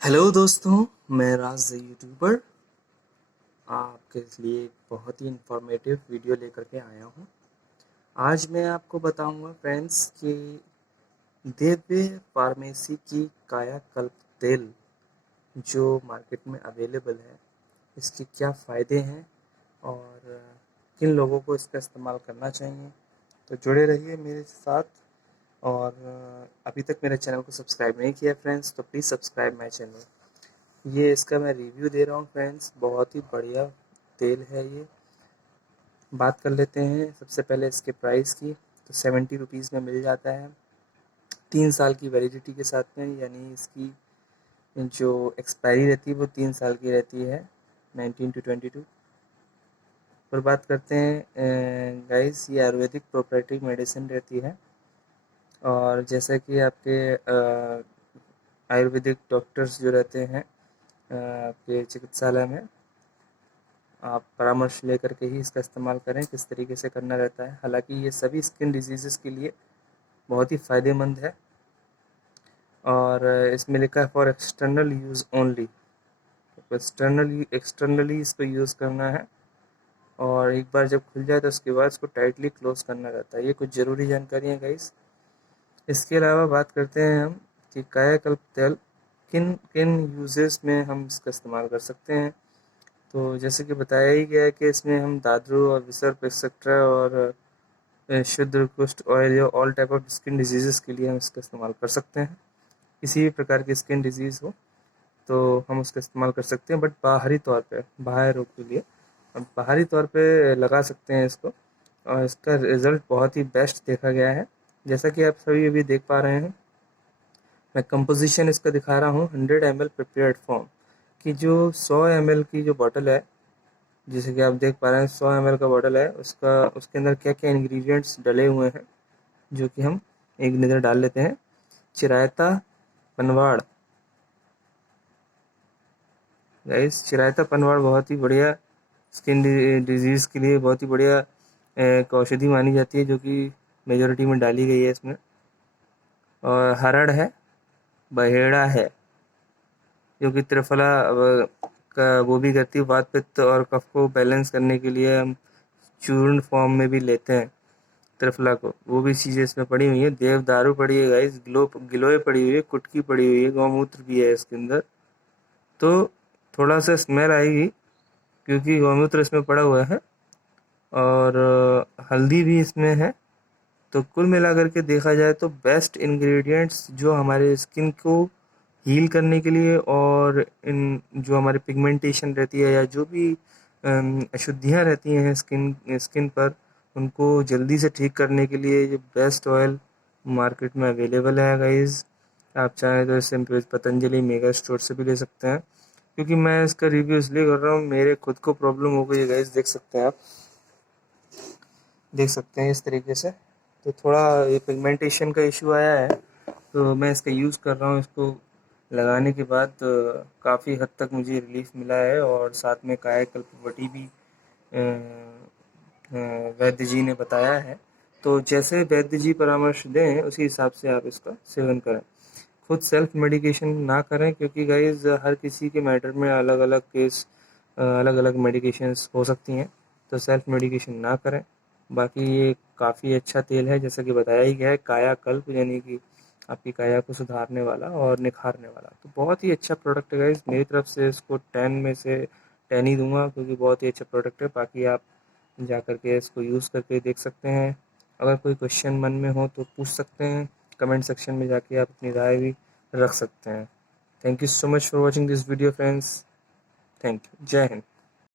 Hello दोस्तों, मैं राज the YouTuber आपके लिए एक बहुत ही इंफॉर्मेटिव वीडियो लेकर के आया हूँ। आज मैं आपको बताऊंगा फ्रेंड्स कि दिव्य फार्मेसी की कायाकल्प तेल जो मार्केट में अवेलेबल है, इसके क्या फ़ायदे हैं और किन लोगों को इसका इस्तेमाल करना चाहिए। तो जुड़े रहिए मेरे साथ। और अभी तक मेरे चैनल को सब्सक्राइब नहीं किया फ्रेंड्स, तो प्लीज़ सब्सक्राइब माई चैनल। ये इसका मैं रिव्यू दे रहा हूँ फ्रेंड्स, बहुत ही बढ़िया तेल है ये। बात कर लेते हैं सबसे पहले इसके प्राइस की। तो 70 रुपीज़ में मिल जाता है 3 साल की वैलिडिटी के साथ में, यानी इसकी जो एक्सपायरी रहती है वो 3 साल की रहती है 19 to 22। पर बात करते हैं गाइस, ये आयुर्वेदिक प्रोप्राइटरी मेडिसिन रहती है। और जैसा कि आपके आयुर्वेदिक डॉक्टर्स जो रहते हैं आपके चिकित्सालय में, आप परामर्श लेकर के ही इसका इस्तेमाल करें किस तरीके से करना रहता है। हालांकि ये सभी स्किन डिजीज़ के लिए बहुत ही फ़ायदेमंद है। और इसमें लिखा है फॉर एक्सटर्नल यूज़ ओनली, तो एक्सटर्नली इसको यूज़ करना है। और एक बार जब खुल जाए तो उसके बाद इसको टाइटली क्लोज करना रहता है। ये कुछ ज़रूरी जानकारी है गाइस। इसके अलावा बात करते हैं हम कि कायाकल्प तेल किन किन यूजेस में हम इसका इस्तेमाल कर सकते हैं। तो जैसे कि बताया ही गया है कि इसमें हम दादरू और विसर्प एक्सेट्रा और शुद्ध कुष्ठ ऑयल या all type of skin disease के लिए हम इसका इस्तेमाल कर सकते हैं। किसी भी प्रकार की स्किन डिजीज़ हो तो हम उसका इस्तेमाल कर सकते हैं, बट बाहरी तौर पे, बाहर रोग के लिए हम बाहरी तौर पे लगा सकते हैं इसको। और इसका रिज़ल्ट बहुत ही बेस्ट देखा गया है। जैसा कि आप सभी अभी देख पा रहे हैं, मैं कंपोजिशन इसका दिखा रहा हूँ 100 ml प्रिपेयर्ड फॉर्म की। जो 100 ml की जो बॉटल है, जैसे कि आप देख पा रहे हैं 100 ml का बॉटल है, उसका उसके अंदर क्या क्या इंग्रेडिएंट्स डले हुए हैं जो कि हम एक नज़र डाल लेते हैं। चिरायता पनवाड़, गाइस चिरायता पनवाड़ बहुत ही बढ़िया स्किन डिजीज़ के लिए बहुत ही बढ़िया एक औषधि मानी जाती है, जो कि मेजोरिटी में डाली गई है इसमें। और हरड़ है, बहेड़ा है, जो कि त्रिफला का वो भी करती है। वात पित्त और कफ को बैलेंस करने के लिए हम चूर्ण फॉर्म में भी लेते हैं त्रिफला को, वो भी चीज़ें इसमें पड़ी हुई है। देवदारू पड़ी है गाइस, गिलोय पड़ी हुई है, कुटकी पड़ी हुई है, गौमूत्र भी है इसके अंदर। तो थोड़ा सा स्मेल आएगी क्योंकि गौमूत्र इसमें पड़ा हुआ है। और हल्दी भी इसमें है। तो कुल मिलाकर के देखा जाए तो बेस्ट इंग्रेडिएंट्स जो हमारे स्किन को हील करने के लिए और इन जो हमारे पिगमेंटेशन रहती है या जो भी अशुद्धियाँ रहती हैं स्किन स्किन पर, उनको जल्दी से ठीक करने के लिए ये बेस्ट ऑयल मार्केट में अवेलेबल है गाइस। आप चाहें तो इसे पतंजलि मेगा स्टोर से भी ले सकते हैं। क्योंकि मैं इसका रिव्यू इसलिए कर रहा हूँ, मेरे खुद को प्रॉब्लम हो गई है गाइस, देख सकते हैं आप, देख सकते हैं इस तरीके से। तो थोड़ा ये पिगमेंटेशन का इशू आया है, तो मैं इसका यूज़ कर रहा हूँ। इसको लगाने के बाद काफ़ी हद तक मुझे रिलीफ मिला है। और साथ में कायाकल्प वटी भी वैद्य जी ने बताया है। तो जैसे वैद्य जी परामर्श दें उसी हिसाब से आप इसका सेवन करें। खुद सेल्फ मेडिकेशन ना करें, क्योंकि गाइज हर किसी के मैटर में अलग अलग केस, अलग अलग मेडिकेशंस हो सकती हैं। तो सेल्फ मेडिकेशन ना करें। बाकी ये काफ़ी अच्छा तेल है, जैसा कि बताया ही गया है, कायाकल्प यानी कि आपकी काया को सुधारने वाला और निखारने वाला। तो बहुत ही अच्छा प्रोडक्ट है गाइज, मेरी तरफ से इसको 10 में से 10 ही दूंगा, क्योंकि बहुत ही अच्छा प्रोडक्ट है। बाकी आप जा कर के इसको यूज़ करके देख सकते हैं। अगर कोई क्वेश्चन मन में हो तो पूछ सकते हैं, कमेंट सेक्शन में जाके आप अपनी राय भी रख सकते हैं। Thank you so much for watching this video friends. Thank you. जय हिंद।